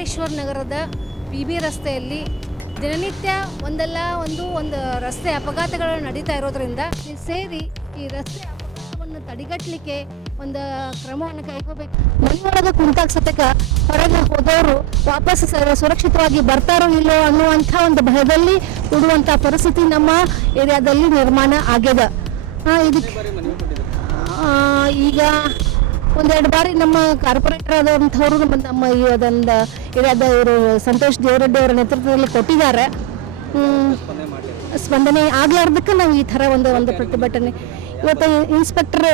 ಕುಮಾರೇಶ್ವರ ನಗರದ PB ರಸ್ತೆಯಲ್ಲಿ ದಿನನಿತ್ಯ ಒಂದು ರಸ್ತೆ ಅಪಘಾತಗಳು ನಡೀತಾ ಇರೋದ್ರಿಂದ ಇಲ್ಲಿ ಸೇರಿ ಈ ರಸ್ತೆ ಅಪಘಾತವನ್ನು ತಡೆಗಟ್ಟಲಿಕ್ಕೆ ಒಂದು ಕ್ರಮವನ್ನು ಕೈಗೊಳ್ಳಬೇಕು. ಮನೆಯೊಳಗೆ ಕುಂತಾಗ ಸತಕ ಹೊರಗೆ ಹೋದವರು ವಾಪಸ್ ಸುರಕ್ಷಿತವಾಗಿ ಬರ್ತಾರೋ ಇಲ್ಲೋ ಅನ್ನುವಂಥ ಒಂದು ಭಯದಲ್ಲಿ ಉಡುವಂಥ ಪರಿಸ್ಥಿತಿ ನಮ್ಮ ಏರಿಯಾದಲ್ಲಿ ನಿರ್ಮಾಣ ಆಗ್ಯದ. ಇದಕ್ಕೆ ಈಗ ಒಂದೆರಡು ಬಾರಿ ನಮ್ಮ ಕಾರ್ಪೊರೇಟರ್ ಆದಂಥವ್ರು ನಮ್ಮ ಈ ಅದೊಂದು ಏರಿಯಾದ ಇವರು ಸಂತೋಷ್ ದೇವರೆಡ್ಡಿ ಅವರ ನೇತೃತ್ವದಲ್ಲಿ ಕೊಟ್ಟಿದ್ದಾರೆ. ಸ್ಪಂದನೆ ಆಗ್ಲಾರ್ದಕ್ಕೆ ನಾವು ಈ ಥರ ಒಂದು ಪ್ರತಿಭಟನೆ. ಇವತ್ತು ಇನ್ಸ್ಪೆಕ್ಟರ್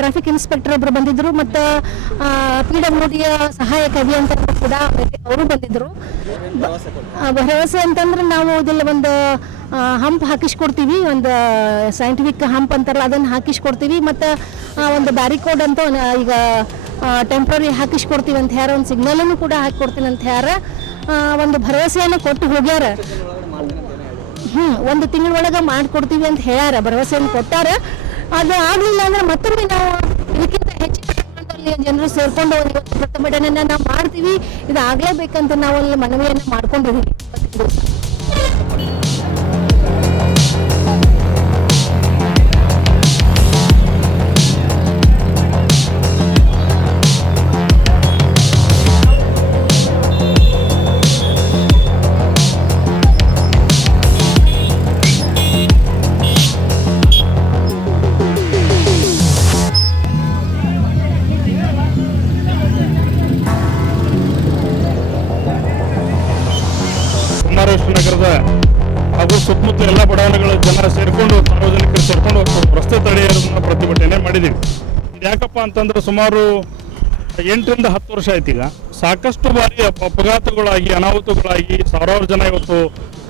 ಟ್ರಾಫಿಕ್ ಇನ್ಸ್ಪೆಕ್ಟರ್ ಒಬ್ಬರು ಬಂದಿದ್ದರು ಮತ್ತು PWDಯ ಸಹಾಯಕ ಅಭಿಯಂತರರು ಕೂಡ ಅವರು ಬಂದಿದ್ದರು. ಭರವಸೆ ಅಂತಂದ್ರೆ ನಾವು ಇದೆಲ್ಲ ಒಂದು ಹಂಪ್ ಹಾಕಿಸ್ಕೊಡ್ತೀವಿ, ಒಂದು ಸೈಂಟಿಫಿಕ್ ಹಂಪ್ ಅಂತಾರಲ್ಲ ಅದನ್ನು ಹಾಕಿಸ್ಕೊಡ್ತೀವಿ, ಮತ್ತು ಒಂದು ಬ್ಯಾರಿಕೋಡ್ ಅಂತ ಈಗ ಟೆಂಪ್ರರಿ ಹಾಕಿಸ್ಕೊಡ್ತೀವಿ ಅಂತ ಯಾರು, ಒಂದು ಸಿಗ್ನಲನ್ನು ಕೂಡ ಹಾಕಿಕೊಡ್ತೀನಿ ಅಂತ ಯಾರು ಒಂದು ಭರವಸೆಯನ್ನು ಕೊಟ್ಟು ಹೋಗ್ಯಾರ. ಒಂದು ತಿಂಗಳೊಳಗೆ ಮಾಡಿಕೊಡ್ತೀವಿ ಅಂತ ಹೇಳ್ಯಾರ, ಭರವಸೆಯನ್ನು ಕೊಟ್ಟಾರ. ಅದು ಆಗಲಿಲ್ಲ ಅಂದ್ರೆ ಮತ್ತೊಮ್ಮೆ ನಾವು ಇದಕ್ಕಿಂತ ಹೆಚ್ಚಿನ ಜನರು ಸೇರ್ಕೊಂಡು ಇವತ್ತು ಪ್ರತಿಭಟನೆಯನ್ನು ನಾವು ಮಾಡ್ತೀವಿ. ಇದು ಆಗಲೇಬೇಕಂತ ನಾವು ಅಲ್ಲಿ ಮನವಿಯನ್ನು ಮಾಡ್ಕೊಂಡಿದ್ದೀವಿ. ಕುಮಾರೇಶ್ವರ ನಗರದ ಹಾಗೂ ಸುತ್ತಮುತ್ತ ಎಲ್ಲ ಬಡಾವಣೆಗಳ ಜನ ಸೇರಿಕೊಂಡು ಸಾರ್ವಜನಿಕರು ಸೇರಿಕೊಂಡು ರಸ್ತೆ ತಡೆಯೋದನ್ನ ಪ್ರತಿಭಟನೆ ಮಾಡಿದ್ದೀವಿ. ಇದು ಯಾಕಪ್ಪ ಅಂತಂದ್ರೆ ಸುಮಾರು 8 ರಿಂದ 10 ವರ್ಷ ಆಯ್ತು. ಈಗ ಸಾಕಷ್ಟು ಬಾರಿ ಅಪಘಾತಗಳಾಗಿ ಅನಾಹುತಗಳಾಗಿ ಸಾವಿರಾರು ಜನ ಇವತ್ತು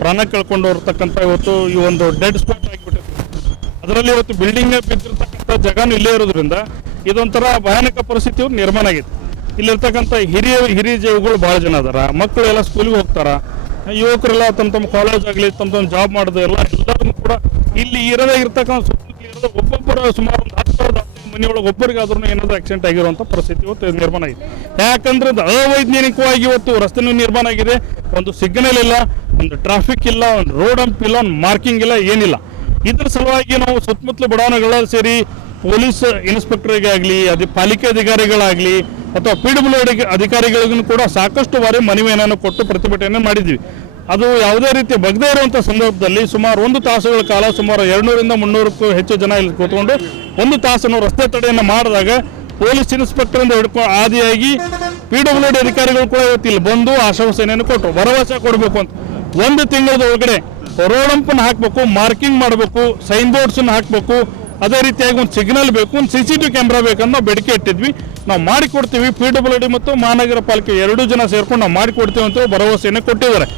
ಪ್ರಾಣ ಕಳ್ಕೊಂಡು ಇರ್ತಕ್ಕಂಥ ಇವತ್ತು ಈ ಒಂದು ಡೆಡ್ ಸ್ಪಾಟ್ ಆಗಿಬಿಟ್ಟಿದೆ. ಅದರಲ್ಲಿ ಇವತ್ತು ಬಿಲ್ಡಿಂಗ್ ಬಿದ್ದಿರ್ತಕ್ಕಂಥ ಜಾಗನೂ ಇಲ್ಲೇ ಇರೋದ್ರಿಂದ ಇದೊಂಥರ ಭಯಾನಕ ಪರಿಸ್ಥಿತಿ ನಿರ್ಮಾಣ ಆಗಿದೆ. ಇಲ್ಲಿರ್ತಕ್ಕಂಥ ಹಿರಿಯ ಜೀವಿಗಳು ಭಾಳ ಜನ ಅದಾರ, ಮಕ್ಕಳು ಎಲ್ಲ ಸ್ಕೂಲಿಗೆ ಹೋಗ್ತಾರ, ಯುವಕರೆಲ್ಲ ತಮ್ಮ ಕಾಲೇಜ್ ಆಗಲಿ ತಮ್ಮ ಜಾಬ್ ಮಾಡೋದು ಎಲ್ಲರೂ ಕೂಡ ಇಲ್ಲಿ ಇರ್ತಕ್ಕಂಥ ಸುತ್ತಮುತ್ತಲು ಇರೋದು ಒಬ್ಬೊಬ್ಬರು ಸುಮಾರು ಒಂದು 10 ಮನೆಯೊಳಗೆ ಒಬ್ಬರಿಗಾದ್ರೂ ಏನಾದರೂ ಆಕ್ಸಿಡೆಂಟ್ ಆಗಿರುವಂಥ ಪರಿಸ್ಥಿತಿ ಇವತ್ತು ನಿರ್ಮಾಣ ಆಗಿದೆ. ಯಾಕಂದ್ರೆ ಅದು ಅವೈಜ್ಞಾನಿಕವಾಗಿ ಇವತ್ತು ರಸ್ತೆನೂ ನಿರ್ಮಾಣ ಆಗಿದೆ. ಒಂದು ಸಿಗ್ನಲ್ ಇಲ್ಲ, ಒಂದು ಟ್ರಾಫಿಕ್ ಇಲ್ಲ, ಒಂದು ರೋಡ್ ಹಂಪ್ ಇಲ್ಲ, ಒಂದು ಮಾರ್ಕಿಂಗ್ ಇಲ್ಲ, ಏನಿಲ್ಲ. ಇದರ ಸಲುವಾಗಿ ನಾವು ಸುತ್ತಮುತ್ತಲು ಬಡಾವಣೆಗಳಲ್ಲಿ ಸೇರಿ ಪೊಲೀಸ್ ಇನ್ಸ್ಪೆಕ್ಟರ್ಗೆ ಆಗಲಿ ಪಾಲಿಕೆ ಅಧಿಕಾರಿಗಳಾಗಲಿ ಅಥವಾ PWD ಅಧಿಕಾರಿಗಳಿಗೂ ಕೂಡ ಸಾಕಷ್ಟು ಬಾರಿ ಮನವಿಯನ್ನು ಕೊಟ್ಟು ಪ್ರತಿಭಟನೆ ಮಾಡಿದ್ವಿ. ಅದು ಯಾವುದೇ ರೀತಿ ಬಗ್ದೇ ಇರುವಂಥ ಸಂದರ್ಭದಲ್ಲಿ ಸುಮಾರು 1 ತಾಸುಗಳ ಕಾಲ ಸುಮಾರು 200 ರಿಂದ 300ಕ್ಕೂ ಹೆಚ್ಚು ಜನ ಇಲ್ಲಿ ಕೂತ್ಕೊಂಡು 1 ತಾಸನ್ನು ರಸ್ತೆ ತಡೆಯನ್ನು ಮಾಡಿದಾಗ ಪೊಲೀಸ್ ಇನ್ಸ್ಪೆಕ್ಟರಿಂದ ಆದಿಯಾಗಿ PWD ಅಧಿಕಾರಿಗಳು ಕೂಡ ಇವತ್ತು ಇಲ್ಲಿ ಬಂದು ಆಶ್ವಾಸನೆಯನ್ನು ಕೊಟ್ಟರು, ಭರವಸೆ ಕೊಡಬೇಕು ಅಂತ. 1 ತಿಂಗಳದ ಒಳಗಡೆ ರೋಡ್ ಹಂಪನ್ನು ಹಾಕಬೇಕು, ಮಾರ್ಕಿಂಗ್ ಮಾಡಬೇಕು, ಸೈನ್ ಬೋರ್ಡ್ಸನ್ನು ಹಾಕಬೇಕು, ಅದೇ ರೀತಿಯಾಗಿ ಒಂದು ಸಿಗ್ನಲ್ ಬೇಕು, ಒಂದು CCTV ಕ್ಯಾಮ್ರಾ ಬೇಕಂತ ನಾವು ಬೇಡಿಕೆ ಇಟ್ಟಿದ್ವಿ. ನಾವು ಮಾಡಿಕೊಡ್ತೀವಿ. PWD ಮತ್ತು ಮಹಾನಗರ ಪಾಲಿಕೆ 2 ಜನ ಸೇರ್ಕೊಂಡು ನಾವು ಮಾಡಿಕೊಡ್ತೀವಿ ಅಂತ ಭರವಸೆಯನ್ನು ಕೊಟ್ಟಿದ್ದಾರೆ.